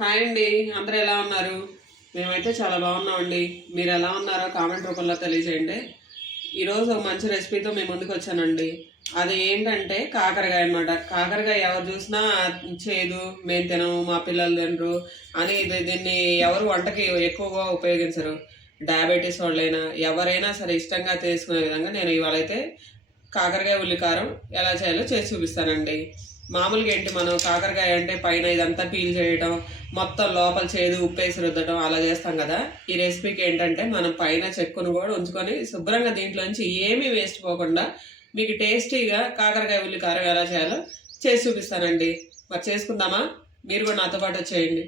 Hi అండి. అందరూ ఎలా ఉన్నారు? మేమైతే చాలా బాగున్నామండి. మీరు ఎలా ఉన్నారో కామెంట్ రూపంలో తెలియజేయండి. ఈరోజు ఒక మంచి రెసిపీతో మేము ముందుకు వచ్చానండి. అది ఏంటంటే కాకరకాయ అన్నమాట. కాకరకాయ ఎవరు చూసినా చేదు మేము తినము మా పిల్లలు తినరు అని దీన్ని ఎవరు వంటకి ఎక్కువగా ఉపయోగించరు. డయాబెటీస్ వాళ్ళైనా ఎవరైనా సరే ఇష్టంగా తీసుకునే విధంగా నేను ఇవాళైతే కాకరకాయ ఉల్లికారం ఎలా చేయాలో చేసి చూపిస్తానండి. మామూలుగా ఏంటి మనం కాకరకాయ అంటే పైన ఇదంతా పీల్ చేయటం మొత్తం లోపల చేదు ఉప్పేసి రుద్దటం అలా చేస్తాం కదా. ఈ రెసిపీకి ఏంటంటే మనం పైన చెక్కును కూడా ఉంచుకొని శుభ్రంగా దీంట్లోంచి ఏమీ వేస్ట్ పోకుండా మీకు టేస్టీగా కాకరకాయ ఉల్లి కారం ఎలా చేయాలో చేసి చూపిస్తానండి. మరి చేసుకుందామా? మీరు కూడా నాతో పాటు వచ్చేయండి.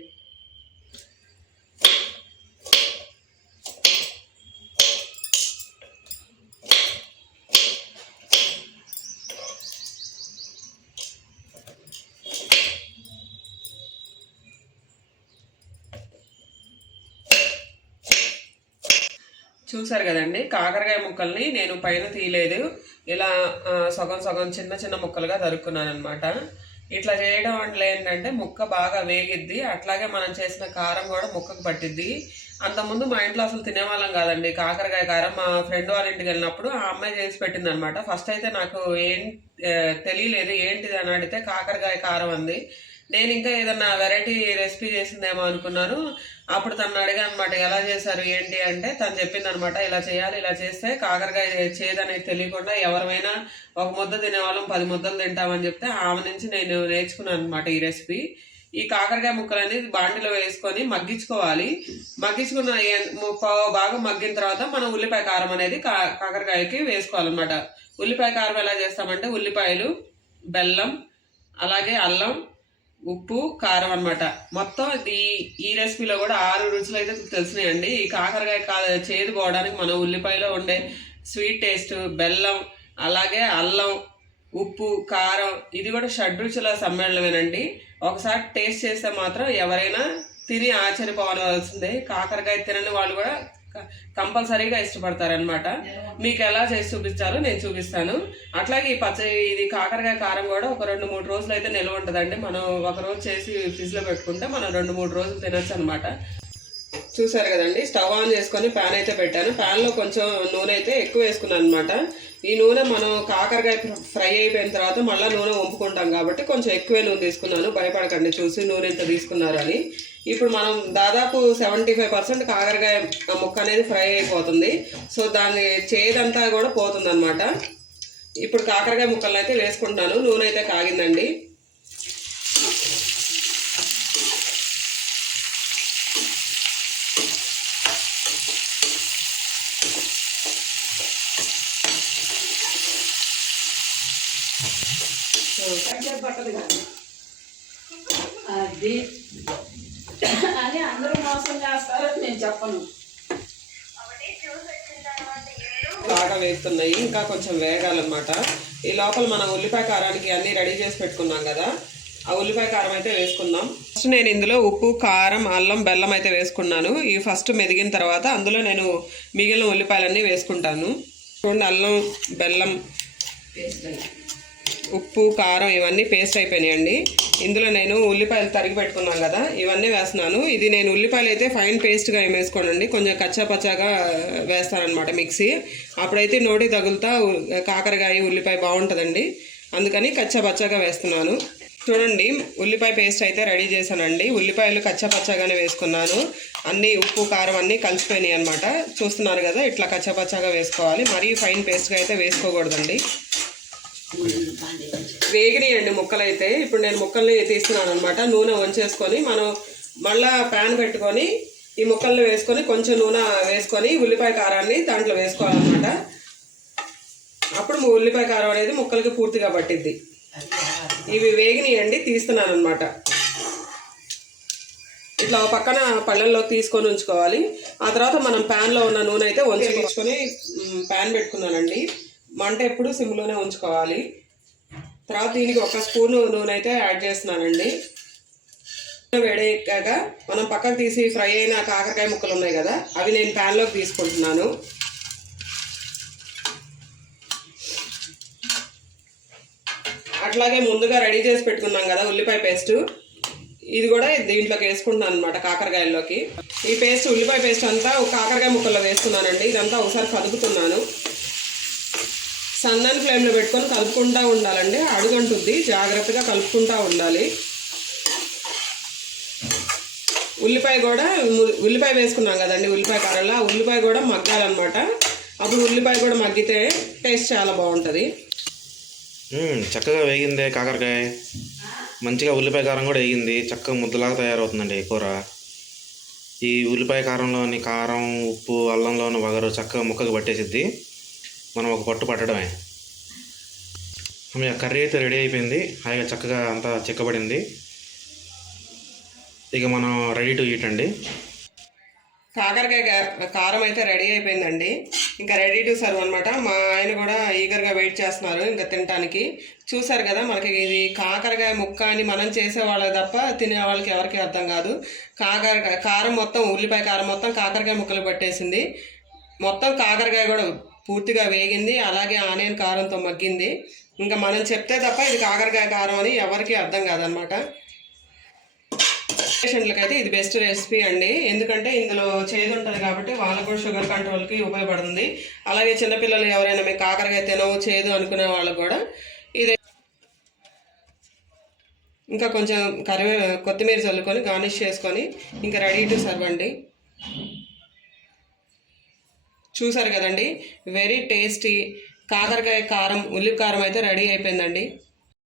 చూసారు కదండి? కాకరకాయ ముక్కల్ని నేను పైన తీయలేదు. ఇలా సగం సగం చిన్న చిన్న ముక్కలుగా తరుక్కున్నాను అనమాట ఇట్లా చేయడం వల్ల ఏంటంటే ముక్క బాగా వేగిద్ది. అట్లాగే మనం చేసిన కారం కూడా ముక్కకు పట్టిద్ది. అంతకుముందు మా ఇంట్లో అసలు తినేవాళ్ళం కాదండి. కాకరకాయ కారం మా ఫ్రెండ్ వాళ్ళ ఇంటికి వెళ్ళినప్పుడు ఆ అమ్మాయి చేసి పెట్టింది అనమాట ఫస్ట్ అయితే నాకు ఏం తెలియలేదు. ఏంటిది అని అడిగితే కాకరకాయ కారం అంది. నేను ఇంకా ఏదన్నా వెరైటీ రెసిపీ చేసిందేమో అనుకున్నాను అప్పుడు తను అడిగాను అనమాట ఎలా చేశారు? ఏంటి? అంటే తను చెప్పింది అనమాట ఇలా చేయాలి ఇలా చేస్తే కాకరకాయ చేయదనేది తెలియకుండా ఎవరైనా ఒక ముద్ద తినేవాళ్ళం పది ముద్దలు తింటామని చెప్తే ఆమె నుంచి నేను నేర్చుకున్నాను అనమాట ఈ రెసిపీ. ఈ కాకరకాయ ముక్కలు అనేది బాండిలో వేసుకొని మగ్గించుకోవాలి. మగ్గించుకున్న బాగా మగ్గిన తర్వాత మనం ఉల్లిపాయ కారం అనేది కా కాకరకాయకి వేసుకోవాలన్నమాట. ఉల్లిపాయ కారం ఎలా చేస్తామంటే ఉల్లిపాయలు బెల్లం అలాగే అల్లం ఉప్పు కారం అన్నమాట. మొత్తం ఇది ఈ రెసిపీలో కూడా ఆరు రుచులు అయితే తెలిసినాయండి. ఈ కాకరకాయ కాదు చేదు పోవడానికి మనం ఉల్లిపాయలో ఉండే స్వీట్ టేస్ట్ బెల్లం అలాగే అల్లం ఉప్పు కారం ఇది కూడా షడ్రుచుల సమ్మేళనమేనండి. ఒకసారి టేస్ట్ చేస్తే మాత్రం ఎవరైనా తిని ఆశ్చర్యపోవాల్సిందే. కాకరకాయ తినని వాళ్ళు కూడా కంపల్సరీగా ఇష్టపడతారనమాట మీకు ఎలా చేసి చూపించాలో నేను చూపిస్తాను. అట్లాగే ఈ పచ్చ ఇది కాకరకాయ కారం కూడా ఒక రెండు మూడు రోజులు అయితే నిల్వ ఉంటుందండి. మనం ఒక రోజు చేసి ఫ్రిడ్జ్లో పెట్టుకుంటే మనం రెండు మూడు రోజులు తినొచ్చు అనమాట చూసారు కదండి స్టవ్ ఆన్ చేసుకొని ప్యాన్ అయితే పెట్టాను. ప్యాన్లో కొంచెం నూనె అయితే ఎక్కువ వేసుకున్నాను అనమాట ఈ నూనె మనం కాకరకాయ ఫ్రై అయిపోయిన తర్వాత మళ్ళీ నూనె వంపుకుంటాం కాబట్టి కొంచెం ఎక్కువే నూనె తీసుకున్నాను. భయపడకండి చూసి నూనె ఎంత తీసుకున్నారు అని ఇప్పుడు మనం దాదాపు సెవెంటీ ఫైవ్ పర్సెంట్ కాకరకాయ ముక్క అనేది ఫ్రై అయిపోతుంది. సో దాని చేదంతా కూడా పోతుంది అనమాట ఇప్పుడు కాకరకాయ ముక్కలను అయితే వేసుకుంటున్నాను నూనె అయితే కాగిందండి. అది అని అందరూ మోసం చేస్తారని నేను చెప్పను. బాగా వేస్తున్నాయి. ఇంకా కొంచెం వేగాలన్నమాట. ఈ లోపల మనం ఉల్లిపాయ కారానికి అన్ని రెడీ చేసి పెట్టుకున్నాం కదా. ఆ ఉల్లిపాయ కారం అయితే వేసుకుందాం. ఫస్ట్ నేను ఇందులో ఉప్పు కారం అల్లం బెల్లం అయితే వేసుకున్నాను. ఈ ఫస్ట్ మెదిగిన తర్వాత అందులో నేను మిగిలిన ఉల్లిపాయలన్నీ వేసుకుంటాను. చూడండి అల్లం బెల్లం. ఉప్పు కారం ఇవన్నీ పేస్ట్ అయిపోయినాయండి. ఇందులో నేను ఉల్లిపాయలు తరిగి పెట్టుకున్నాను కదా ఇవన్నీ వేస్తున్నాను. ఇది నేను ఉల్లిపాయలు అయితే ఫైన్ పేస్ట్గా వేసుకోనండి కొంచెం కచ్చా పచ్చాగా వేస్తానమాట మిక్సీ. అప్పుడైతే నోటి తగులుతా కాకరకాయ ఉల్లిపాయ బాగుంటుందండి. అందుకని కచ్చాపచ్చాగా వేస్తున్నాను. చూడండి ఉల్లిపాయ పేస్ట్ అయితే రెడీ చేశానండి. ఉల్లిపాయలు కచ్చాపచ్చాగానే వేసుకున్నాను. అన్నీ ఉప్పు కారం అన్నీ కలిసిపోయినాయి అనమాట చూస్తున్నారు కదా ఇట్లా కచ్చాపచ్చాగా వేసుకోవాలి. మరీ ఫైన్ పేస్ట్గా అయితే వేసుకోకూడదండి. వేగినాయండి ముక్కలు అయితే ఇప్పుడు నేను ముక్కల్ని తీస్తున్నాను అనమాట నూనె వంచేసుకొని మనం మళ్ళా ప్యాన్ పెట్టుకొని ఈ ముక్కల్ని వేసుకొని కొంచెం నూనె వేసుకొని ఉల్లిపాయ కారాన్ని దాంట్లో వేసుకోవాలన్నమాట. అప్పుడు ఉల్లిపాయ కారం అనేది ముక్కలకి పూర్తిగా పట్టిద్ది. ఇవి వేగినాయండి తీస్తున్నాను అనమాట ఇట్లా ఒక పక్కన పళ్ళల్లో తీసుకొని ఉంచుకోవాలి. ఆ తర్వాత మనం ప్యాన్లో ఉన్న నూనె అయితే వంచి తీసుకొని ప్యాన్ పెట్టుకున్నానండి. మంట ఎప్పుడు సిమ్లోనే ఉంచుకోవాలి. తర్వాత దీనికి ఒక స్పూన్ నూనె అయితే యాడ్ చేస్తున్నానండి. నూనె వేడెక్కాక మనం పక్కకు తీసి ఫ్రై అయిన కాకరకాయ ముక్కలు ఉన్నాయి కదా అవి నేను ప్యాన్లోకి తీసుకుంటున్నాను. అట్లాగే ముందుగా రెడీ చేసి పెట్టుకున్నాం కదా ఉల్లిపాయ పేస్ట్. ఇది కూడా దీంట్లోకి వేసుకుంటున్నాను అనమాట కాకరకాయల్లోకి. ఈ పేస్ట్ ఉల్లిపాయ పేస్ట్ అంతా కాకరకాయ ముక్కల్లో వేస్తున్నానండి. ఇదంతా ఒకసారి కదుపుతున్నాను. సన్నని ఫ్లేమ్లో పెట్టుకొని కలుపుకుంటూ ఉండాలండి. అడుగంటుంది. జాగ్రత్తగా కలుపుకుంటూ ఉండాలి. ఉల్లిపాయ కూడా ఉల్లిపాయ వేసుకున్నాం కదండి ఉల్లిపాయ కారంలో ఆ ఉల్లిపాయ కూడా మగ్గాలన్నమాట. అప్పుడు ఉల్లిపాయ కూడా మగ్గితే టేస్ట్ చాలా బాగుంటుంది. చక్కగా వేగింది కాకరకాయ. మంచిగా ఉల్లిపాయ కారం కూడా వేగింది. చక్కగా ముద్దలాగా తయారవుతుందండి కూర. ఈ ఉల్లిపాయ కారంలోని కారం ఉప్పు అల్లంలోని వగరు చక్కగా ముక్కకు పట్టేసిద్ది. మనం ఒక పట్టు పట్టడమే. కర్రీ అయితే రెడీ అయిపోయింది. హాయిగా చక్కగా అంతా చిక్కబడింది. ఇక మనం రెడీ టు ఈట్ అండి. కాకరకాయ కారం అయితే రెడీ అయిపోయిందండి. ఇంకా రెడీ టు సర్వ్ అనమాట మా ఆయన కూడా ఈగర్గా వెయిట్ చేస్తున్నారు ఇంకా తినడానికి చూసారు కదా మనకి ఇది కాకరకాయ ముక్క అని మనం చేసే వాళ్ళకి తప్ప తినే వాళ్ళకి ఎవరికి అర్థం కాదు. కాకరకాయ కారం మొత్తం ఉల్లిపాయ కారం మొత్తం కాకరకాయ ముక్కలు పట్టేసింది. మొత్తం కాకరకాయ కూడా పూర్తిగా వేగింది. అలాగే ఆనియన్ కారంతో మగ్గింది. ఇంకా మనం చెప్తే తప్ప ఇది కాకరకాయ కారం అని ఎవరికి అర్థం కాదనమాట పేషెంట్లకైతే ఇది బెస్ట్ రెసిపీ అండి. ఎందుకంటే ఇందులో చేదు ఉంటుంది కాబట్టి వాళ్ళకు కూడా షుగర్ కంట్రోల్కి ఉపయోగపడుతుంది. అలాగే చిన్నపిల్లలు ఎవరైనా మీకు కాకరకాయ తినవు చేదు అనుకునే వాళ్ళకు కూడా ఇది ఇంకా కొంచెం కరివే కొత్తిమీర చల్లుకొని గార్నిష్ చేసుకొని ఇంకా రెడీ టు సర్వ్ అండి. చూసారు కదండి? వెరీ టేస్టీ కాకరకాయ కారం ఉల్లి కారం అయితే రెడీ అయిపోయిందండి.